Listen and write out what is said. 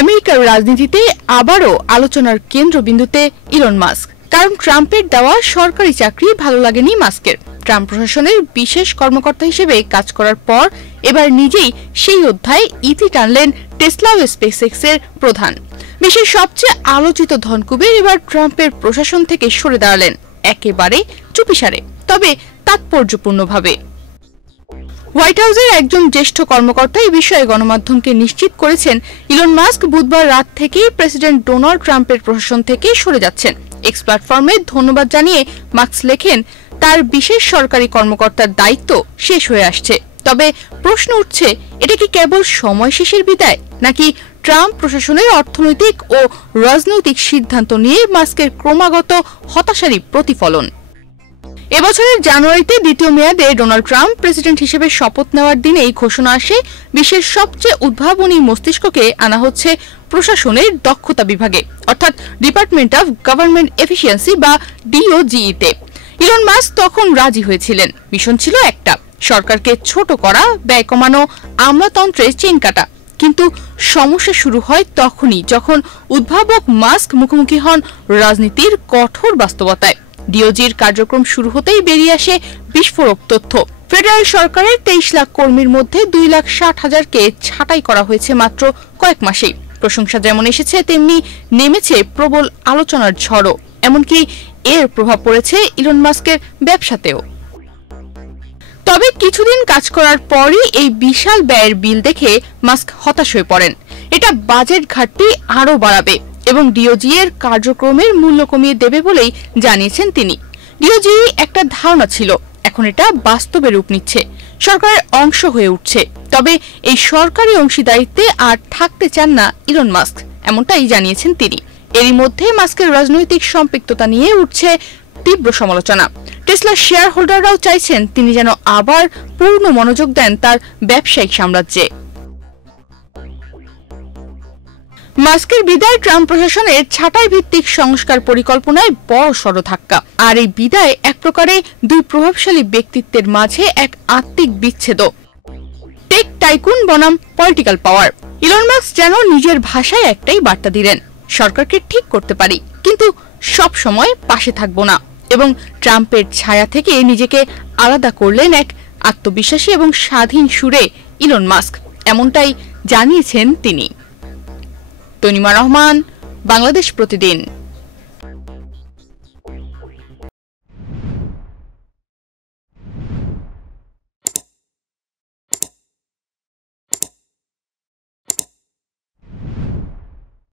আমেরিকার রাজনীতিতে আবারও আলোচনার কেন্দ্রবিন্দুতে ইলন মাস্ক। কারণ ট্রাম্পের দেওয়া সরকারি চাকরি ভালো লাগেনি মাস্কের। ট্রাম্প প্রশাসনের বিশেষ কর্মকর্তা হিসেবে কাজ করার পর এবার নিজেই সেই অধ্যায়ে ইতি টানলেন টেসলা ও স্পেসএক্সের প্রধান। বিশ্বের সবচেয়ে আলোচিত ধনকুবের এবার ট্রাম্পের প্রশাসন থেকে সরে দাঁড়ালেন, একেবারে চুপিসারে, তবে তাৎপর্যপূর্ণভাবে। হোয়াইট হাউসের একজন জ্যেষ্ঠ কর্মকর্তা এই বিষয়ে গণমাধ্যমকে নিশ্চিত করেছেন, ইলন মাস্ক বুধবার রাত থেকেই প্রেসিডেন্ট ডোনাল্ড ট্রাম্পের প্রশাসন থেকে সরে যাচ্ছেন। এক্স প্ল্যাটফর্মে ধন্যবাদ জানিয়ে মাস্ক লেখেন, তার বিশেষ সরকারি কর্মকর্তার দায়িত্ব শেষ হয়ে আসছে। তবে প্রশ্ন উঠছে, এটা কি কেবল সময় শেষের বিদায়, নাকি ট্রাম্প প্রশাসনের অর্থনৈতিক ও রাজনৈতিক সিদ্ধান্ত নিয়ে মাস্কের ক্রমাগত হতাশারই প্রতিফলন? এবছরের জানুয়ারিতে দ্বিতীয় মেয়াদে ডোনাল্ড ট্রাম্প প্রেসিডেন্ট হিসেবে শপথ নেওয়ার দিনেই ঘোষণা আসে, বিশ্বের সবচেয়ে উদ্ভাবনী মস্তিষ্ককে আনা হচ্ছে প্রশাসনের দক্ষতা বিভাগে, অর্থাৎ ডিপার্টমেন্ট অফ গভর্নমেন্ট এফিসিয়েন্সি বা ডিওজিইতে। ইলন মাস্ক তখন রাজি হয়েছিলেন। মিশন ছিল একটা, সরকারকে ছোট করা, ব্যয় কমানো, আমলাতন্ত্রে চেন কাটা। কিন্তু সমস্যা শুরু হয় তখনই যখন উদ্ভাবক মাস্ক মুখোমুখি হন রাজনীতির কঠোর বাস্তবতায়। ডিওজির কার্যক্রম শুরু হতেই বেরিয়ে আসে বিস্ফোরক তথ্য। ফেডারেল সরকারের 23 লাখ কর্মীর মধ্যে 2,60,000কে ছাঁটাই করা হয়েছে মাত্র কয়েক মাসেই। প্রশংসা যেমন এসেছে, তেমনি নেমেছে প্রবল আলোচনার ঝড়ও। এমনকি এর প্রভাব পড়েছে ইলন মাস্কের ব্যবসাতেও। তবে কিছুদিন কাজ করার পরই এই বিশাল ব্যয়ের বিল দেখে মাস্ক হতাশ হয়ে পড়েন। এটা বাজেট ঘাটতি আরও বাড়াবে এবং ডিওজি এর কার্যক্রমের মূল্য কমিয়ে দেবে বলেই জানিয়েছেন তিনি। ডিওজি একটা ধারণা ছিল, এখন এটা বাস্তবে রূপ নিচ্ছে, সরকারের অংশ হয়ে উঠছে। তবে এই সরকারি অংশীদারিত্বে আর থাকতে চান না ইলন মাস্ক, এমনটাই জানিয়েছেন তিনি। এরই মধ্যে মাস্কের রাজনৈতিক সম্পৃক্ততা নিয়ে উঠছে তীব্র সমালোচনা। টেসলার শেয়ার হোল্ডাররাও চাইছেন তিনি যেন আবার পূর্ণ মনোযোগ দেন তার ব্যবসায়িক সাম্রাজ্যে। মাস্কের বিদায় ট্রাম্প প্রশাসনের ছাঁটাই ভিত্তিক সংস্কার পরিকল্পনায় বড়সড় ধাক্কা। আর এই বিদায় এক প্রকারে দুই প্রভাবশালী ব্যক্তিত্বের মাঝে এক আত্মিক বিচ্ছেদ। টেক টাইকুন বনাম পলিটিক্যাল পাওয়ার। ইলন মাস্ক যেন নিজের ভাষায় একটাই বার্তা দিলেন, সরকারকে ঠিক করতে পারি, কিন্তু সব সময় পাশে থাকবো না। এবং ট্রাম্পের ছায়া থেকে নিজেকে আলাদা করলেন এক আত্মবিশ্বাসী এবং স্বাধীন সুরে ইলন মাস্ক, এমনটাই জানিয়েছেন তিনি। তনিমা রহমান, বাংলাদেশ প্রতিদিন।